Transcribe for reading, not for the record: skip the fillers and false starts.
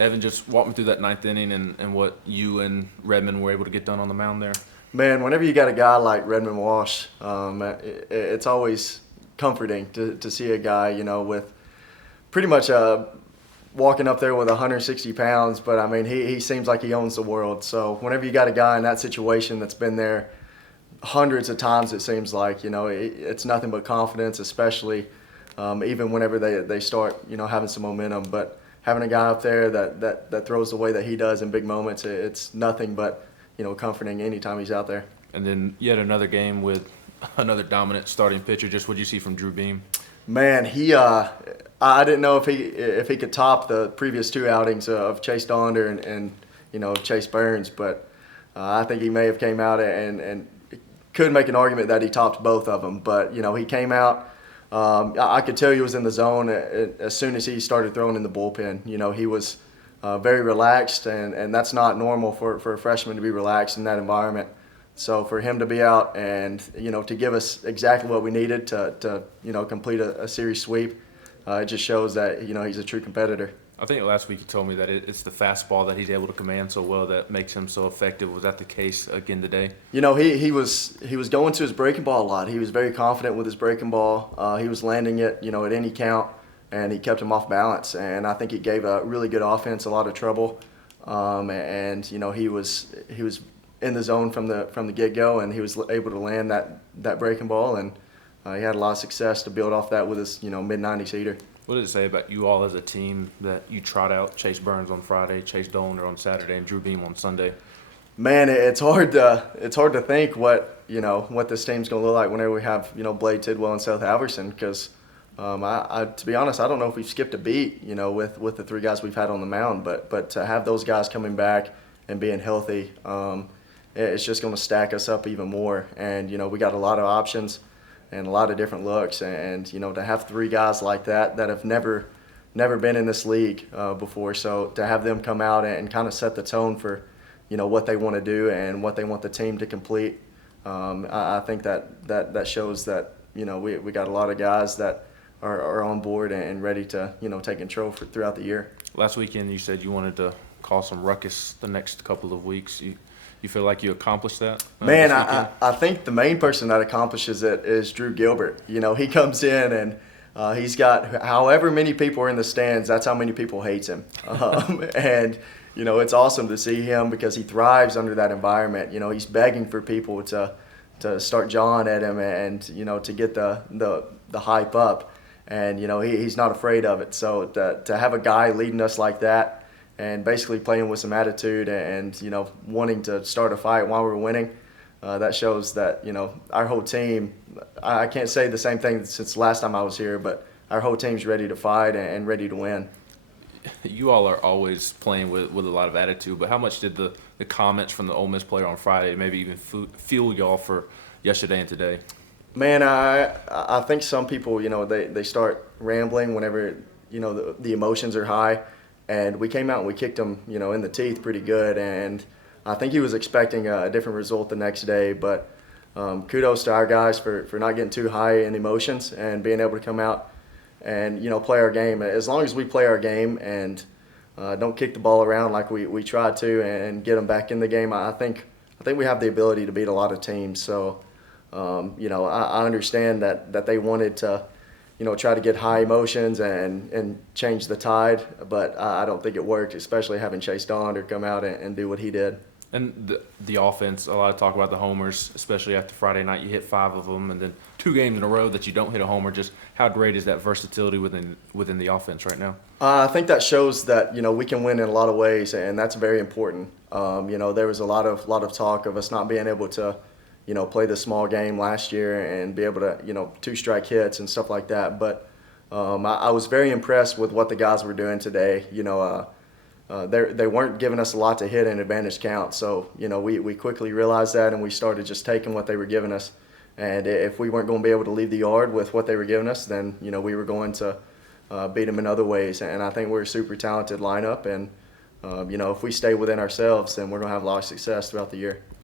Evan, just walk me through that ninth inning and what you and Redmond were able to get done on the mound there. Man, whenever you got a guy like Redmond Walsh, it's always comforting to see a guy, with pretty much walking up there with 160 pounds. But I mean, he seems like he owns the world. So whenever you got a guy in that situation that's been there hundreds of times, it seems like, it's nothing but confidence, especially even whenever they start, having some momentum. But having a guy up there that throws the way that he does in big moments, it's nothing but comforting anytime he's out there. And then yet another game with another dominant starting pitcher. Just what you see from Drew Beam. Man, I didn't know if he could top the previous two outings of Chase Donder and Chase Burns, but I think he may have came out and could make an argument that he topped both of them. But he came out. I could tell he was in the zone as soon as he started throwing in the bullpen. He was very relaxed, and that's not normal for a freshman to be relaxed in that environment. So for him to be out and to give us exactly what we needed to complete a series sweep, it just shows that he's a true competitor. I think last week you told me that it's the fastball that he's able to command so well that makes him so effective. Was that the case again today? He was going to his breaking ball a lot. He was very confident with his breaking ball. He was landing it at any count, and he kept him off balance. And I think he gave a really good offense a lot of trouble. And he was in the zone from the get-go, and he was able to land that breaking ball, and he had a lot of success to build off that with his mid-90s heater. What does it say about you all as a team that you trot out Chase Burns on Friday, Chase Dolender on Saturday, and Drew Beam on Sunday? Man, it's hard to think what this team's going to look like whenever we have Blade Tidwell and Seth Halverson, because to be honest, I don't know if we've skipped a beat with the three guys we've had on the mound, but to have those guys coming back and being healthy, it's just going to stack us up even more. And we got a lot of options and a lot of different looks, and to have three guys like that have never been in this league before, so to have them come out and kind of set the tone for what they want to do and what they want the team to complete, I think that shows that we got a lot of guys that are on board and ready to take control throughout the year. Last weekend you said you wanted to cause some ruckus the next couple of weeks. You feel like you accomplished that? Man, I think the main person that accomplishes it is Drew Gilbert. He comes in and he's got however many people are in the stands, that's how many people hates him. And it's awesome to see him because he thrives under that environment. He's begging for people to start jawing at him and to get the hype up. And he's not afraid of it. So to have a guy leading us like that, and basically playing with some attitude and wanting to start a fight while we're winning, that shows that our whole team. I can't say the same thing since last time I was here, but our whole team's ready to fight and ready to win. You all are always playing with a lot of attitude, but how much did the comments from the Ole Miss player on Friday maybe even fuel y'all for yesterday and today? Man, I think some people they start rambling whenever the emotions are high. And we came out and we kicked him, in the teeth pretty good. And I think he was expecting a different result the next day. But kudos to our guys for not getting too high in emotions and being able to come out and, play our game. As long as we play our game and don't kick the ball around like we tried to and get them back in the game, I think we have the ability to beat a lot of teams. So, I understand that they wanted to try to get high emotions and change the tide, but I don't think it worked, especially having Chase Donder come out and do what he did. And the offense, a lot of talk about the homers, especially after Friday night. You hit 5 of them, and then 2 games in a row that you don't hit a homer. Just how great is that versatility within the offense right now? I think that shows that we can win in a lot of ways, and that's very important. There was a lot of talk of us not being able to play the small game last year and be able to 2-strike hits and stuff like that. But I was very impressed with what the guys were doing today. They weren't giving us a lot to hit in advantage count. So, we quickly realized that, and we started just taking what they were giving us. And if we weren't going to be able to leave the yard with what they were giving us, then, we were going to beat them in other ways. And I think we're a super talented lineup. And, if we stay within ourselves, then we're going to have a lot of success throughout the year.